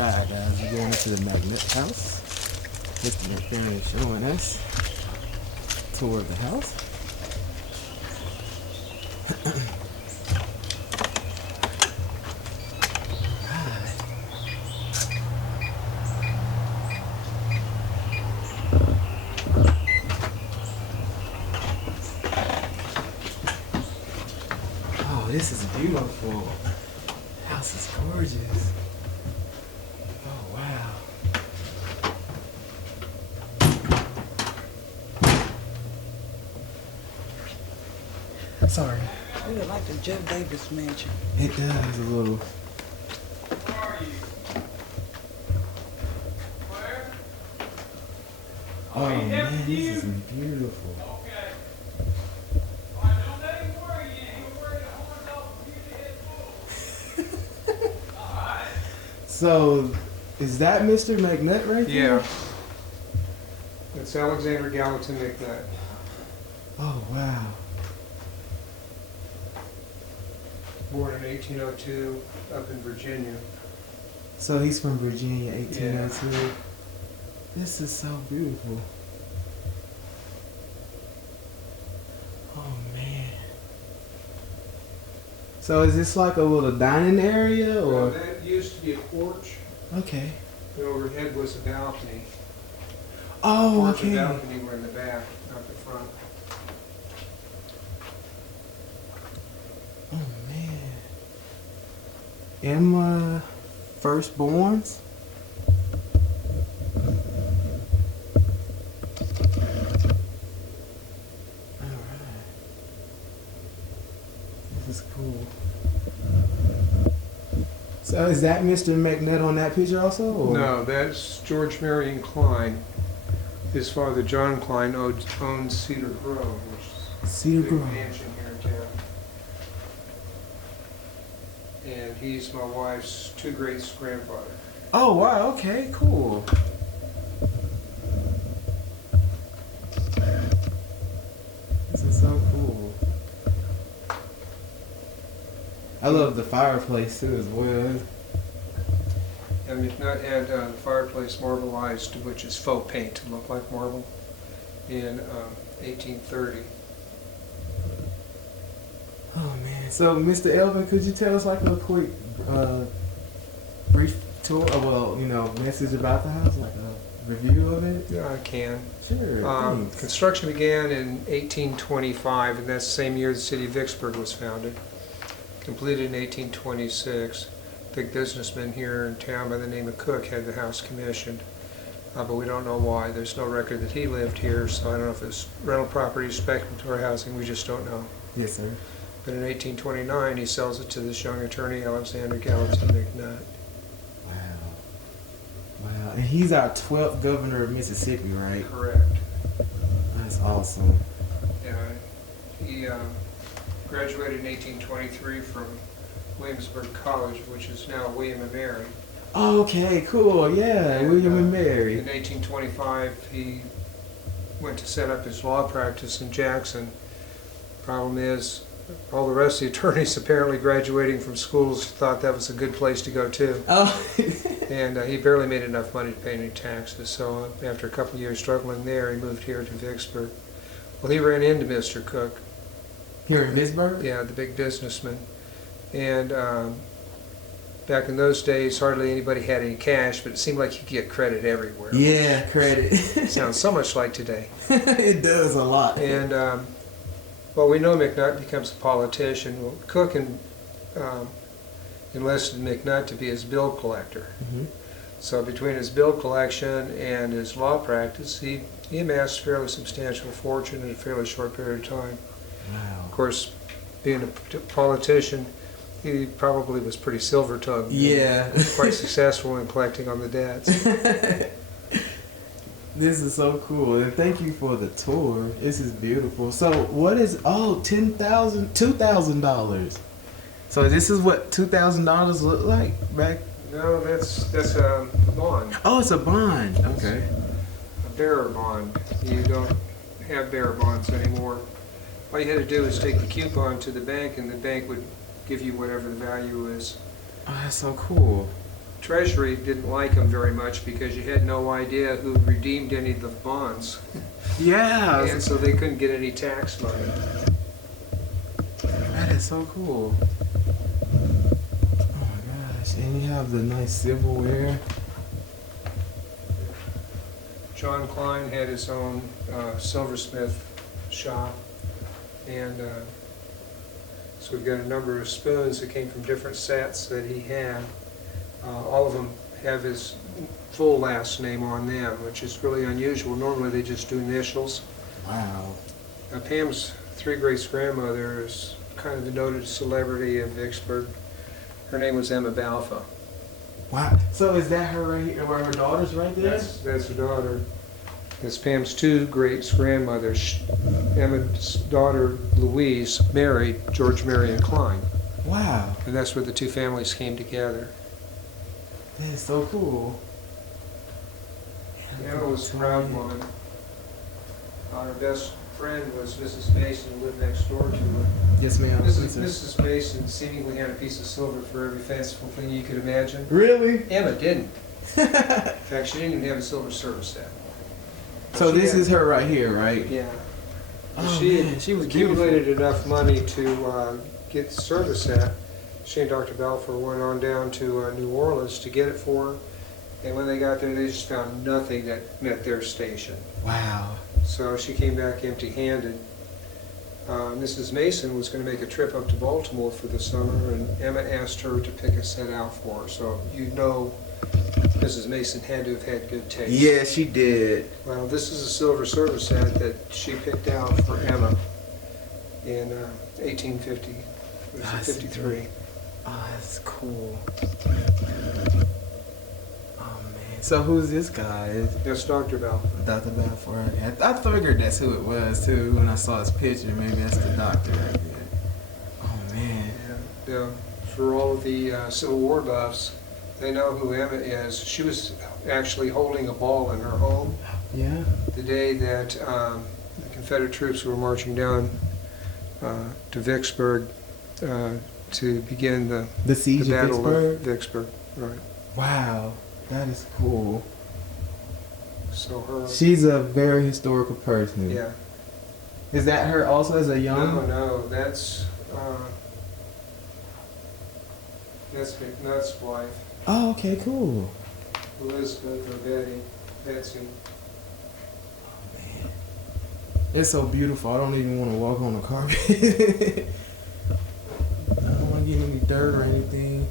Alright guys, we're going into the McNutt house. Mr. McFerrin is showing us a tour of the house. Oh, this is beautiful. The house is gorgeous. Oh, wow. Sorry. It look like the Jeff Davis mansion. It does a little. Where are you? Where? Oh you man, have this you? is beautiful. Okay. All right, don't let him worry you. He'll worry the horns off of you to head full. All right. So, is that Mr. McNutt right there? Yeah. It's Alexander Gallatin McNutt. Oh wow. Born in 1802 up in Virginia. So he's from Virginia, 1802. This is so beautiful. Oh man. So is this like a little dining area or? That used to be a porch. Okay. And overhead was a balcony. Oh, Porch and okay. balcony were in the back, not the front. Oh man. Emma firstborns? Alright. This is cool. So is that Mr. McNutt on that picture also? Or? No, that's George Marion Klein. His father, John Klein, owns Cedar Grove, which is Cedar a big Grove. mansion here in town. And he's my wife's two great-grandfather. Oh wow, okay, cool. This is so cool. I love the fireplace too as well. And McNutt had the fireplace marbleized, which is faux paint to look like marble, in 1830. Oh man. So Mr. Elvin, could you tell us like a quick brief tour, message about the house, like a review of it? Yeah, I can. Sure. Thanks. Construction began in 1825, and that's the same year the city of Vicksburg was founded. Completed in 1826. Big businessman here in town by the name of Cook had the house commissioned, but we don't know why. There's no record that he lived here, so I don't know if it's rental property, speculative housing, we just don't know. Yes, sir. But in 1829, he sells it to this young attorney, Alexander Gallatin McNutt. Wow. Wow. And he's our 12th governor of Mississippi, right? Correct. That's awesome. Yeah, he graduated in 1823 from Williamsburg College, which is now William and Mary. Okay, cool. Yeah, William and Mary. In 1825, he went to set up his law practice in Jackson. Problem is, all the rest of the attorneys apparently graduating from schools thought that was a good place to go too. Oh. And he barely made enough money to pay any taxes, so after a couple of years struggling there, he moved here to Vicksburg. Well, he ran into Mr. Cook. Here in Vicksburg? Yeah, the big businessman. And back in those days, hardly anybody had any cash, but it seemed like you could get credit everywhere. Yeah, credit. Sounds so much like today. It does a lot. And, well, we know McNutt becomes a politician. Well, Cook enlisted McNutt to be his bill collector. Mm-hmm. So between his bill collection and his law practice, he amassed a fairly substantial fortune in a fairly short period of time. Wow. Of course, being a politician, he probably was pretty silver-tongued. Yeah. Quite successful in collecting on the debts. This is so cool, and thank you for the tour. This is beautiful. So, what is $2,000? So this is what $2,000 look like back? No, that's a bond. Oh, it's a bond. Okay. A bearer bond. You don't have bearer bonds anymore. All you had to do is take the coupon to the bank, and the bank would give you whatever the value is. Oh, that's so cool. Treasury didn't like them very much because you had no idea who redeemed any of the bonds. Yeah. And so they couldn't get any tax money. That is so cool. Oh my gosh. And you have the nice silverware. John Klein had his own silversmith shop, and so we've got a number of spoons that came from different sets that he had. All of them have his full last name on them, which is really unusual. Normally they just do initials. Wow. Pam's three great-grandmother is kind of the noted celebrity of Vicksburg. Her name was Emma Balfa. Wow. So is that her right here? Where her daughter's right there? That's her daughter. It's Pam's two great-grandmothers. Emma's daughter, Louise, married George Marion Klein. Wow. And that's where the two families came together. That is so cool. Emma was a proud woman. Her best friend was Mrs. Mason, who lived next door to her. Yes, ma'am. Mrs. Mason seemingly had a piece of silver for every fanciful thing you could imagine. Really? Emma didn't. In fact, she didn't even have a silver service set. So She this had- is her right here, right? Yeah. Oh, She man, she was accumulated enough money to get the service set. She and Dr. Balfour went on down to New Orleans to get it for her. And when they got there, they just found nothing that met their station. Wow. So she came back empty-handed. Mrs. Mason was going to make a trip up to Baltimore for the summer, and Emma asked her to pick a set out for her. So you know Mrs. Mason had to have had good taste. Yeah, she did. Well, this is a silver service set that she picked out for Emma in 1850, it was 53. Oh, that's cool. Oh man. So who's this guy? That's Dr. Balfour. Dr. Balfour. I figured that's who it was too when I saw his picture. Maybe that's the doctor right there. Oh man. Yeah, for all of the Civil War buffs, they know who Emma is. She was actually holding a ball in her home Yeah. the day that the Confederate troops were marching down to Vicksburg to begin The siege the of Battle Vicksburg. of Vicksburg. Right. Wow, that is cool. So her. She's a very historical person. Yeah. Is that her also as a young? No, that's McNutt's wife, Oh, okay, cool. Elizabeth or Betsy. Man, it's so beautiful. I don't even want to walk on the carpet. I don't want to get any dirt or anything.